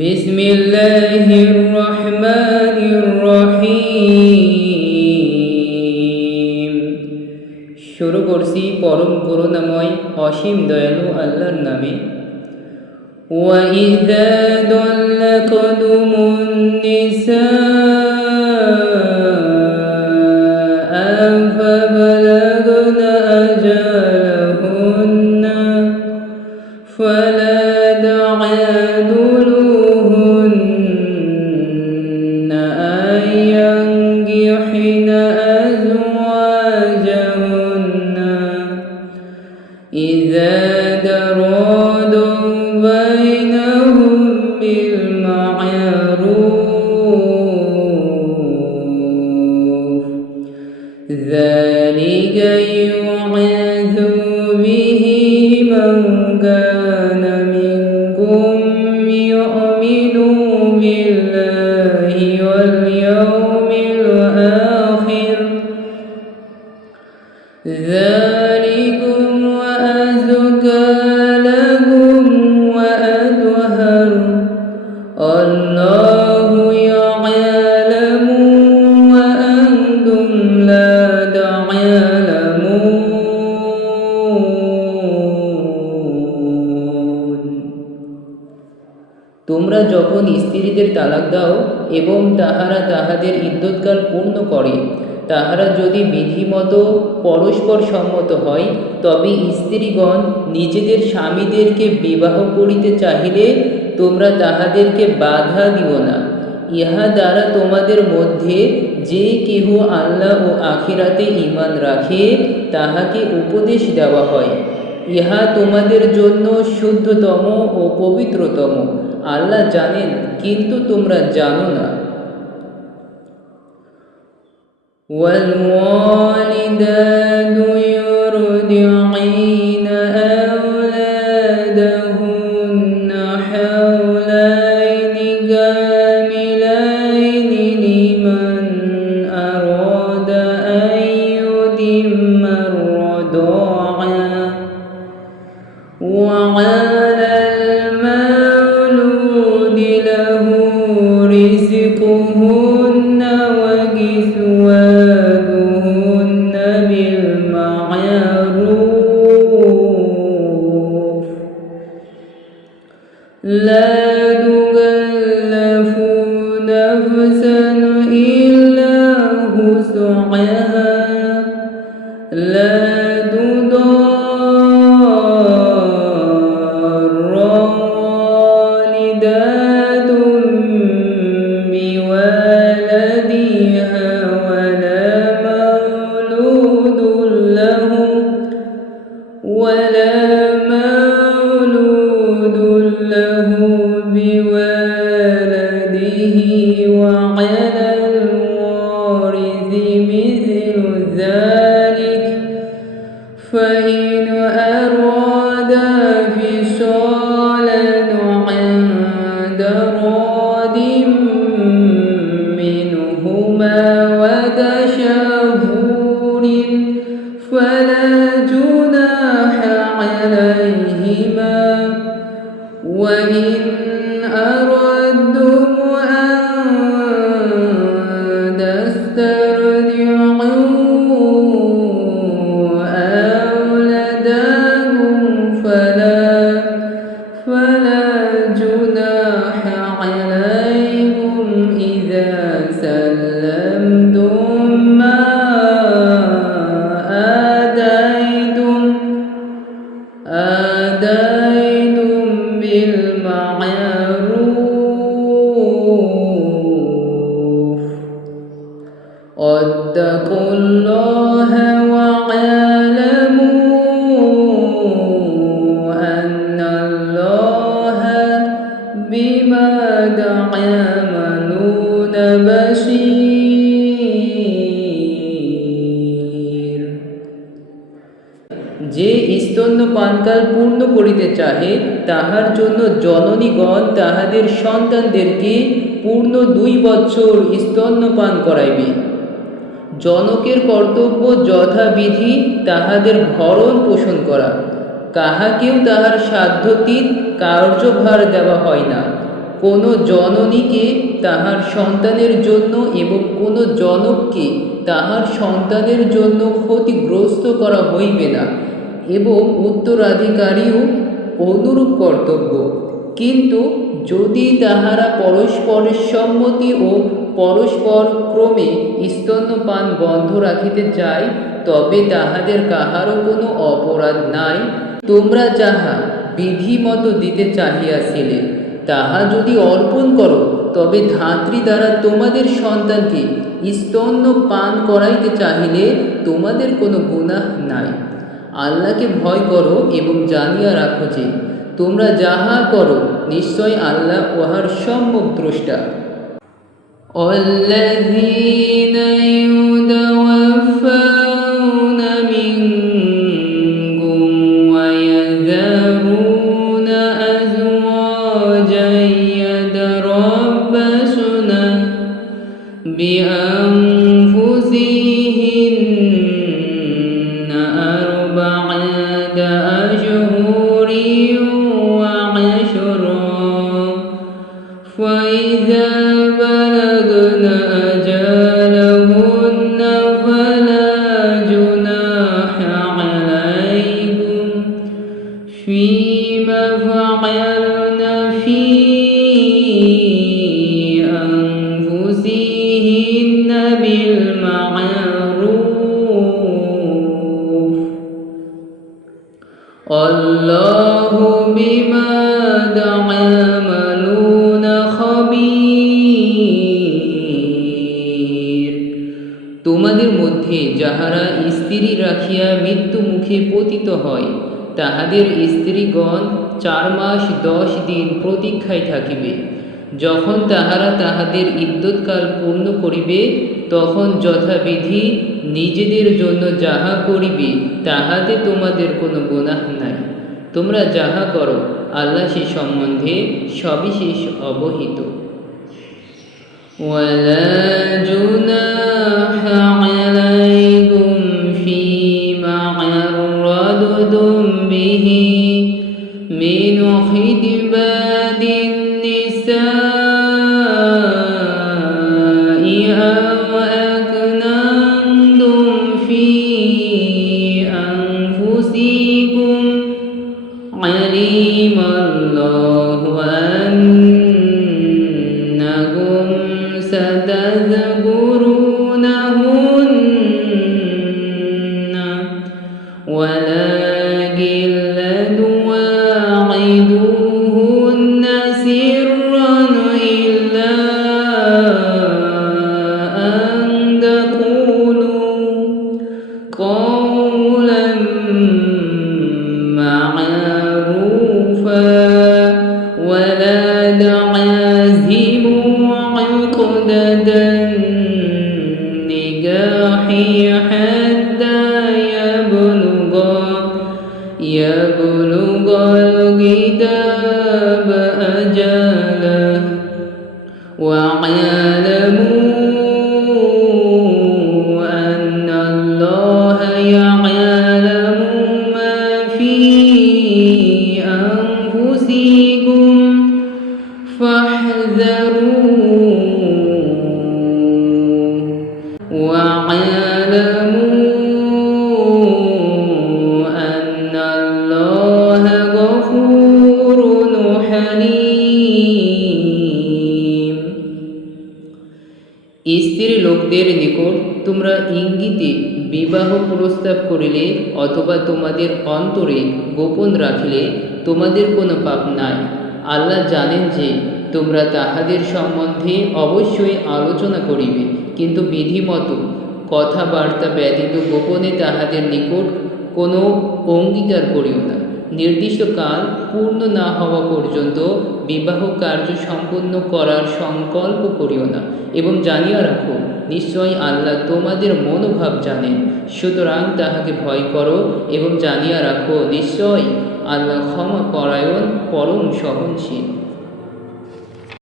বিসমিল্লাহির রহমানির রহিম। শুরু করছি পরম করুণাময় অসীম দয়ালু আল্লাহর নামে। وَإِذَا طَلَّقْتُمُ النِّسَاءَ فَبَلَغْنَ أَجَلَهُنَّ فَلَا تعضلوهن أن ينكحن أزواجهن إذا تراضوا بينهم بالمعروف ذلك يوعظ به من كان منكم يؤمن بالله واليوم الآخر ذلكم وأزكى لكم وأطهر الله يعلم وأنتم لا تعلمون। তোমরা যখন স্ত্রীদের তালাক দাও এবং তাহারা তাহাদের ইদ্যৎকাল পূর্ণ করে, তাহারা যদি বিধিমতো পরস্পর সম্মত হয়, তবে স্ত্রীগণ নিজেদের স্বামীদেরকে বিবাহ করিতে চাহিলে তোমরা তাহাদেরকে বাধা দিও না। ইহা দ্বারা তোমাদের মধ্যে যে কেহ আল্লাহ ও আখিরাতে ঈমান রাখে তাহাকে উপদেশ দেওয়া হয়। ইহা তোমাদের জন্য শুদ্ধতম ও পবিত্রতম। আল্লাহ জানেন, কিন্তু তোমরা জানো না। والوالدات يرضعن أولادهن حولين كاملين لمن أراد أن يتم الرضاعة وعلى المولود له رزقهن وكسوتهن بالمعروف لا تكلف نفسا إلا وسعها لا تضار والدة بولدها ولا مولود له بولده وعلى الوارث مثل ذلك فإن أرادا فصالا عن تراض منهما وتشاور فلا جناح عليهما وإن أردتم أن تسترضعوا أولادكم فلا جناح عليكم إذا سلمتم ما آتيتم بالمعروف واتقوا الله واعلموا أن الله بما تعملون بصير। যে স্তন্যপানকাল পূর্ণ করিতে চাহে তাহার জন্য জননীগণ তাহাদের সন্তানদেরকে পূর্ণ 2 বৎসর স্তন্যপান করাইবে। জনকের কর্তব্য যথাবিধি তাহাদের ভরণ পোষণ করা। কাহাকেও তাহার সাধ্যতীত কার্যভার দেওয়া হয় না। কোনো জননীকে তাহার সন্তানের জন্য এবং কোনো জনককে তাহার সন্তানের জন্য ক্ষতিগ্রস্ত করা হইবে না, এবং উত্তরাধিকারীও অনুরূপ কর্তব্য। কিন্তু যদি তাহারা পরস্পরের সম্মতি ও পরস্পর ক্রমে স্তন্যপান বন্ধ রাখিতে চায়, তবে তাহাদের কাহারও কোনো অপরাধ নাই। তোমরা যাহা বিধিমত দিতে চাহিয়াছিলে তাহা যদি অর্পণ করো, তবে ধাত্রী দ্বারা তোমাদের সন্তানকে স্তন্যপান করাইতে চাহিলে তোমাদের কোনো গুনাহ নাই। আল্লাহকে ভয় করো এবং জানিয়া রাখো যে তোমরা যাহা করো নিশ্চয় আল্লাহ উহার সম্যক দ্রষ্টা। الذين يتوفون منكم ويذرون أزواجا يتربصن بأنفسهن أربعة أشهر وعشرا، فإذا بلغن أجلهن فلا جناح عليكم فيما فعلن في أنفسهن بالمعروف، الله بما تعملون خبير। তোমাদের মধ্যে যাহারা স্ত্রী রাখিয়া মৃত্যু মুখে পতিত হয়, তাহাদের স্ত্রীগণ 4 মাস 10 দিন প্রতীক্ষায় থাকিবে। যখন তাহারা তাহাদের ইদ্যৎকাল পূর্ণ করিবে, তখন যথাবিধি নিজেদের জন্য যাহা করিবে তাহাতে তোমাদের কোনো গুনাহ নাই। তোমরা যাহা করো আল্লাহ সে সম্বন্ধে সবিশেষ অবহিত। ولا جناح عليكم فيما عرضتم به من خطبة النساء أو أكننتم في أنفسكم، علم الله أنكم ستذكرونهن، ولكن لا تواعدوهن سرا إلا أن تقولوا قولا معروفا، ولا تعزموا عقدة النكاح حتى يبلغ الكتاب أجله، واعلموا أن الله يعلم ما في أنفسكم فاحذروه، واعلموا أن الله غفور حليم। স্ত্রী লোকদের নিকট তোমরা ইঙ্গিতে বিবাহ প্রস্তাব করিলে অথবা তোমাদের অন্তরে গোপন রাখিলে তোমাদের কোনো পাপ নাই। আল্লাহ জানেন যে তোমরা তাহাদের সম্বন্ধে অবশ্যই আলোচনা করিবে, কিন্তু বিধিমতো কথাবার্তা ব্যতীত গোপনে তাহাদের নিকট কোনো অঙ্গীকার করিও না। নির্দিষ্ট কাল পূর্ণ না হওয়া পর্যন্ত বিবাহ কার্য সম্পূর্ণ করার সংকল্প করিও না, এবং জানিয়া রাখো নিশ্চয় আল্লাহ তোমাদের মনোভাব জানেন। সুতরাং তাহাকে ভয় করো এবং জানিয়া রাখো নিশ্চয় আল্লাহ ক্ষমা পরায়ণ পরম সহনশীল।